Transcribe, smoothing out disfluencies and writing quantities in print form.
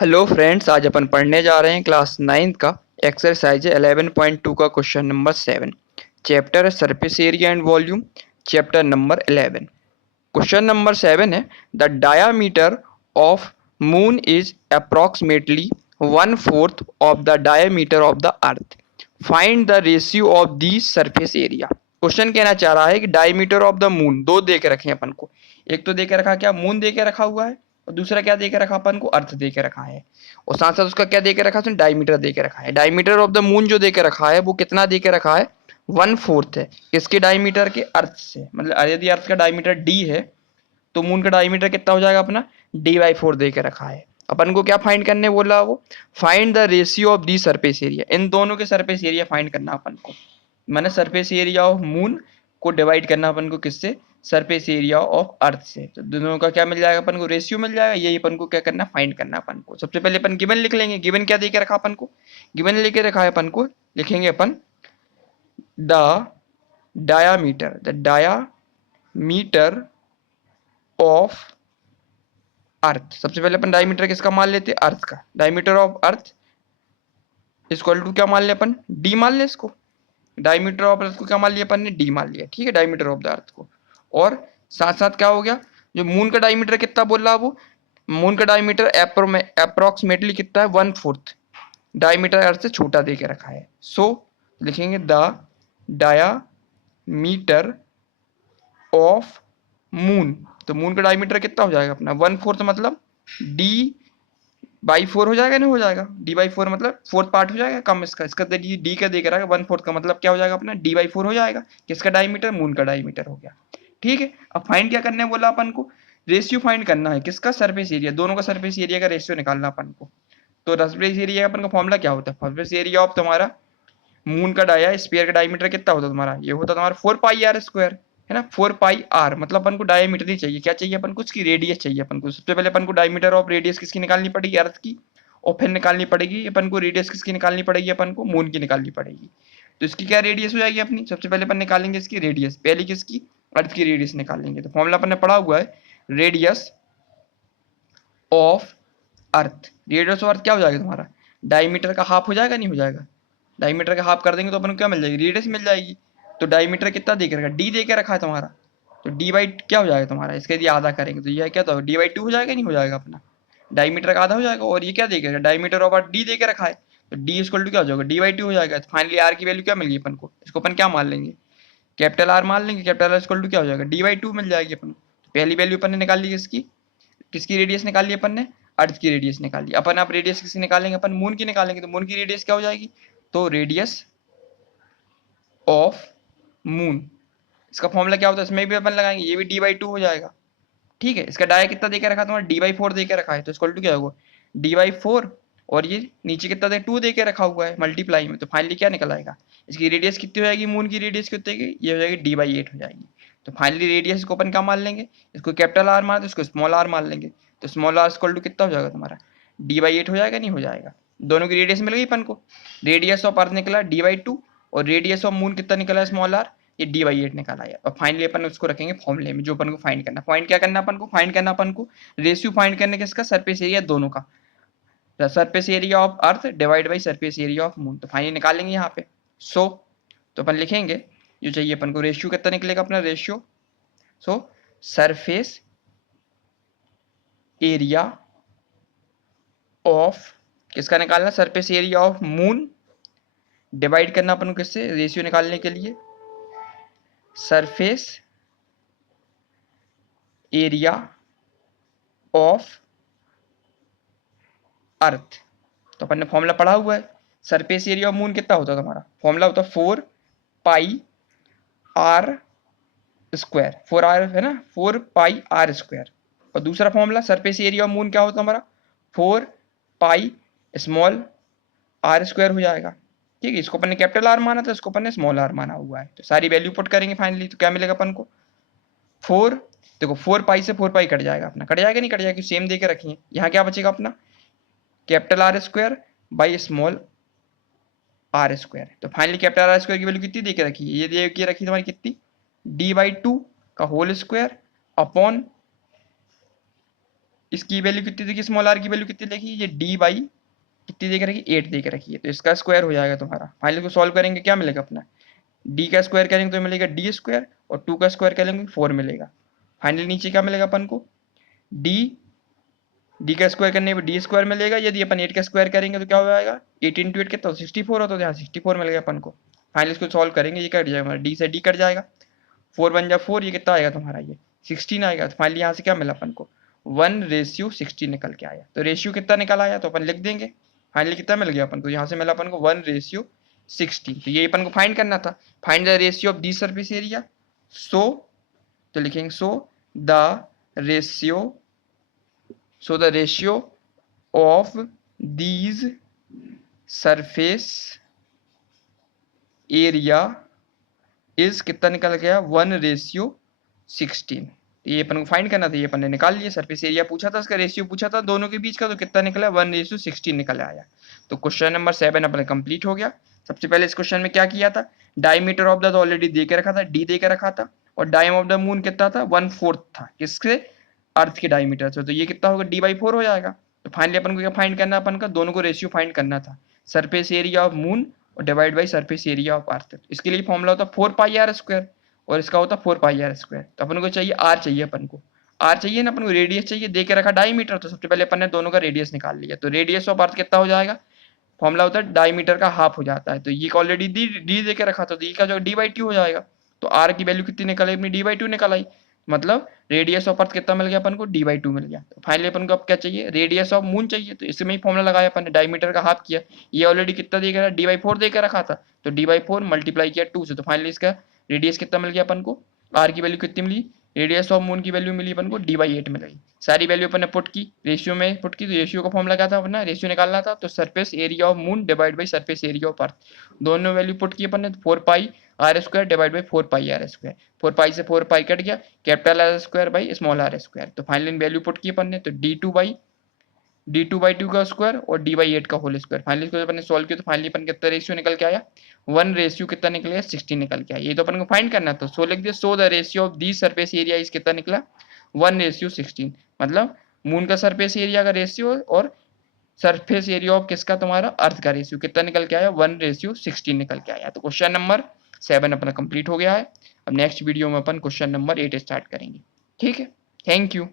Hello friends, आज अपन पढ़ने जा रहे हैं क्लास 9th का एक्सरसाइज 11.2 का क्वेश्चन नंबर 7। चैप्टर है surface area and volume. Chapter number 11। Question number 7 है the diameter of moon is approximately 1/4 of the diameter of the earth. Find the ratio of the surface area. Question कहना चाह रहा है कि diameter of the moon दो दे के रखे हैं अपन को। एक तो दे के रखा, क्या मून दे के रखा हुआ है, और दूसरा क्या दे के रखा अपन को, अर्थ दे के रखा है। और साथ साथ उसका क्या दे के रखा है, उसने डायमीटर दे के रखा है। डायमीटर ऑफ द मून जो दे के रखा है वो कितना दे के रखा है, 1/4 है। किसके डायमीटर के, अर्थ से। मतलब यदि अर्थ का डायमीटर डी है तो मून का डायमीटर कितना हो जाएगा अपना, d/4 दे के रखा है। अपन को क्या फाइंड करने बोला, वो find the ratio of the surface area. इन दोनों के सरफेस एरिया फाइंड करना अपन को। मैंने सरफेस एरिया ऑफ मून को डिवाइड करना अपन को किससे, सरफेस एरिया ऑफ अर्थ से। तो दोनों का क्या मिल जाएगा अपन को, रेशियो मिल जाएगा। यही अपन को क्या करना, फाइंड करना अपन को। सबसे पहले अपन गिवन लिख लेंगे। गिवन क्या देके रखा अपन को, गिवन लेके रखा है अपन को, लिखेंगे upon the diameter of earth. सबसे पहले अपन डायमीटर किसका मान लेते हैं, अर्थ का। Diameter of earth equal to क्या मान ले अपन, डी मान ले इसको। डायमीटर ऑफ अर्थ को क्या मान लिया अपन ने, डी मान लिया। ठीक है, डायमीटर ऑफ द अर्थ को। और साथ साथ क्या हो गया, जो मून का डायमीटर कितना बोल रहा है वो, मून का डायमीटर अप्रोक्सीमेटली कितना है, 1/4। डायमीटर अर्थ से छोटा दे के रखा है। सो लिखेंगे द डायामीटर ऑफ मून। तो मून का डायमीटर कितना हो जाएगा अपना, 1/4, मतलब d/4 हो जाएगा, नहीं हो जाएगा, d/4 मतलब फोर्थ पार्ट हो जाएगा कम इसका। इसका डी का देख रहा है 1/4 का, मतलब क्या हो जाएगा अपना, d/4 हो जाएगा। किसका डायमीटर, मून का डायमीटर हो गया। ठीक है, अब फाइंड क्या करने बोला अपन को, रेशियो फाइंड करना है। किसका, सरफेस एरिया। दोनों का सरफेस एरिया का रेशियो निकालना अपन को। तो सरफेस एरिया अपन का फॉर्मूला क्या होता है, सरफेस एरिया ऑफ तुम्हारा मून का डाया स्फीयर का डायमीटर कितना होता है तुम्हारा, ये होता है तुम्हारा 4πr², है ना। 4πr मतलब अपन को डायमीटर नहीं चाहिए, क्या चाहिए अपन को, उसकी रेडियस चाहिए अपन को। सबसे पहले अपन को डायमीटर ऑफ रेडियस किसकी निकालनी पड़ेगी, अर्थ की। और फिर निकालनी पड़ेगी अपन को रेडियस किसकी निकालनी पड़ेगी, अपन को मून की निकालनी पड़ेगी। तो इसकी क्या रेडियस हो जाएगी अपनी, सबसे पहले अपन निकालेंगे इसकी रेडियस। पहले किसकी, अर्थ की रेडियस निकालेंगे। तो फॉर्मूला अपन ने पढ़ा हुआ है, radius of earth. Radius of earth क्या हो जाएगा तुम्हारा, डायमीटर का हाफ हो जाएगा, नहीं हो जाएगा। डायमीटर का हाफ कर देंगे तो अपन को क्या मिल जाएगी, रेडियस मिल जाएगी। तो डायमीटर कितना दे के रखा, डी दे के रखा है तुम्हारा। तो डी बाई क्या हो जाएगा तुम्हारा, इसके यदि आधा करेंगे तो यह क्या तो d/2 हो जाएगा, नहीं हो जाएगा अपना। डायमीटर का आधा हो जाएगा। और ये क्या देखेगा, डायमीटर ऑफ डी दे के रखा है, तो डी इक्वल टू क्या हो जाएगा, d/2 हो जाएगा। तो फाइनली आर की वैल्यू क्या मिल गई अपन को, इसको अपन क्या मान लेंगे, कैपिटल आर मान लेंगे। कैपिटल आर इक्वल टू क्या हो जाएगा, d/2 मिल जाएगी अपन को। पहली वैल्यू अपन ने निकाल ली किसकी, किसकी रेडियस निकाल ली अपन ने, अर्थ की रेडियस निकाली। अपन आप रेडियस किसकी निकालेंगे, अपन मून की निकालेंगे। तो मून की रेडियस क्या हो जाएगी, तो रेडियस ऑफ मून, इसका फॉर्मूला क्या होता है, इसमें भी अपन लगाएंगे, ये भी d/2 हो जाएगा। ठीक है, इसका डाया कितना देके रखा तुम्हारा, d/4 देके रखा है। तो इक्वल टू क्या होगा, d/4, और ये नीचे कितना दे 2 देके रखा हुआ है मल्टीप्लाई में। तो फाइनली क्या निकल आएगा, इसकी रेडियस कितनी हो जाएगी, मून की रेडियस कितनी होगी, ये हो जाएगी d/8 हो जाएगी। तो फाइनली रेडियस को अपन क्या मान लेंगे, इसको कैपिटल आर मान, इसको स्मॉल आर मान लेंगे। तो स्मॉल आर इक्वल टू कितना हो जाएगा तुम्हारा, d/8 हो जाएगा, नहीं हो जाएगा। दोनों की रेडियस मिल गई अपन को। रेडियस ऑफ अर्थ निकला d/2, और रेडियस ऑफ मून कितना निकला, स्मॉल आर, ये d/8 निकाला है। और फाइनली अपन उसको रखेंगे फॉर्मूले में, जो अपन को फाइंड करना। फाइंड क्या करना अपन को, फाइंड करना अपन को रेशियो फाइंड करने के, इसका सरफेस एरिया दोनों का, surface area of earth divide by surface area of moon. तो फाइनली निकालेंगे यहाँ पे। सो तो अपन लिखेंगे जो चाहिए अपन को, रेशियो कितना निकलेगा अपना, ratio. So surface area of, किसका निकालना, surface area of moon divide करना अपन को किससे, रेशियो निकालने के लिए, सरफेस एरिया ऑफ अर्थ। तो अपन ने फॉर्मूला पढ़ा हुआ है, सरफेस एरिया ऑफ मून कितना होता है तुम्हारा, फॉर्मूला होता है 4πr²। 4r है ना, 4πr²। और दूसरा formula surface area of moon क्या होता है हमारा, 4π स्मॉल r² हो जाएगा। ठीक है, इसको अपन ने कैपिटल आर माना था, इसको अपन ने स्मॉल आर माना हुआ है। तो सारी वैल्यू पुट करेंगे फाइनली, तो क्या मिलेगा अपन को, 4, देखो 4π से 4π कट जाएगा अपना, कट जाएगा नहीं कट जाएगा, सेम दे के रखिए। यहाँ क्या बचेगा अपना, capital R² by small r²। तो फाइनली कैपिटल R² की वैल्यू कितनी दे के रखी है, ये दे के रखी तुम्हारी कितनी, d/2 का होल स्क्वायर अपॉन इसकी वैल्यू कितनी देखी, स्मॉल आर की वैल्यू कितनी देखी, ये डी बाई कितनी देख रखी, 8 देख रखी है, तो इसका स्क्वायर हो जाएगा तुम्हारा। फाइनली को सॉल्व करेंगे क्या मिलेगा अपना, डी का स्क्वायर करेंगे तो मिलेगा डी स्क्वायर, और 2 का स्क्वायर करेंगे 4 मिलेगा। फाइनली नीचे क्या मिलेगा अपन को, डी डी का स्क्वायर करने पर डी स्क्वायर मिलेगा। यदि अपन 8 का स्क्वायर करेंगे तो क्या हो जाएगा, 8 इंटू 8 कितना 64 होता है, यहाँ 64 मिलेगा अपन को। फाइनली इसको सॉल्व करेंगे, ये कट जाएगा, डी से डी कट जाएगा, 4 बन जा 4, ये कितना आएगा तुम्हारा, ये 16 आएगा। तो फाइनली यहाँ से क्या मिला अपन को, 1:16 निकल के आया। तो रेशियो कितना निकल आया तो अपन लिख देंगे, फाइनली कितना मिल गया अपन को, यहाँ से मिला अपन को 1:16। तो ये अपन को फाइंड करना था, find the ratio of the surface area. So तो लिखेंगे ratio so the ratio of these surface area is कितना निकल गया, 1:16। ये अपन को फाइंड करना था, ये अपन ने निकाल लिया। सरफेस एरिया पूछा था, इसका रेशियो पूछा था दोनों के बीच का, तो कितना निकला 1:16 निकल आया। तो क्वेश्चन नंबर 7 अपना कंप्लीट हो गया। सबसे पहले इस क्वेश्चन में क्या किया था, डायमीटर ऑफ द ऑलरेडी दे के रखा था, डी दे के रखा था, और डायम ऑफ द मून कितना था 1/4 था, किसके, अर्थ के डायमीटर से। तो ये कितना होगा, d/4 हो जाएगा। तो फाइनली अपन को क्या फाइंड करना, अपन का दोनों को रेशियो फाइंड करना था, सरफेस एरिया ऑफ मून और divide by surface area of earth. इसके लिए फॉर्मूला होता 4πr², और इसका होता 4πr²। तो अपन को चाहिए r, चाहिए अपन को r चाहिए ना, अपन को रेडियस चाहिए, दे के रखा डायमीटर, तो सबसे पहले अपन ने दोनों का रेडियस निकाल लिया। तो रेडियस ऑफ अर्थ कितना हो जाएगा, फॉर्मूला होता है डायमीटर का हाफ हो जाता है। तो ये ऑलरेडी डी दे के रखा था, तो ये का जो d/2 हो जाएगा। तो r की वैल्यू कितनी निकल आई अपनी, d/2 निकल आई। मतलब रेडियस ऑफ अर्थ कितना मिल गया अपन को, d/2 मिल गया। तो फाइनली अपन को अब क्या चाहिए, रेडियस ऑफ मून चाहिए। तो इसमें ही फॉर्मूला लगाया अपन ने, डायमीटर का हाफ किया, ये ऑलरेडी कितना देकर d/4 देकर रखा था, तो d/4 मल्टीप्लाई किया 2 से। तो फाइनली इसका रेडियस कितना मिल गया अपन को, r की वैल्यू कितनी मिली, रेडियस ऑफ मून की वैल्यू मिली अपन को d/8 मिल गई। सारी वैल्यू अपन ने पुट की, रेशियो में पुट की। तो रेशियो का फॉर्मूला क्या था अपना, रेशियो निकालना था, तो surface area of moon divide by surface area of earth, दोनों वैल्यू पुट की अपन ने। 4πr² डिवाइड बाई 4πr², 4π से 4π कट गया, capital r² by small r²। तो फाइनली वैल्यू पुट की अपन ने, तो d2/2 का स्क्वायर और d/8 का होल स्क्वायर। फाइनली इसको अपन ने सॉल्व किया, तो फाइनली अपन कितना रेशियो निकल के आया, 1 रेशियो कितना निकल गया, 16 निकल के आया। ये तो अपन को फाइंड करना था। सो लिख दिया, so the ratio of the surface area इस कितना निकला, 1:16। मतलब मून का सरफेस एरिया का रेशियो और सरफेस एरिया ऑफ किसका, तुम्हारा अर्थ का रेशियो कितना निकल के आया, 1:16 निकल के आया। तो क्वेश्चन नंबर 7 अपना कंप्लीट हो गया है। अब नेक्स्ट वीडियो में अपन क्वेश्चन नंबर 8 स्टार्ट करेंगे। ठीक है, थैंक यू।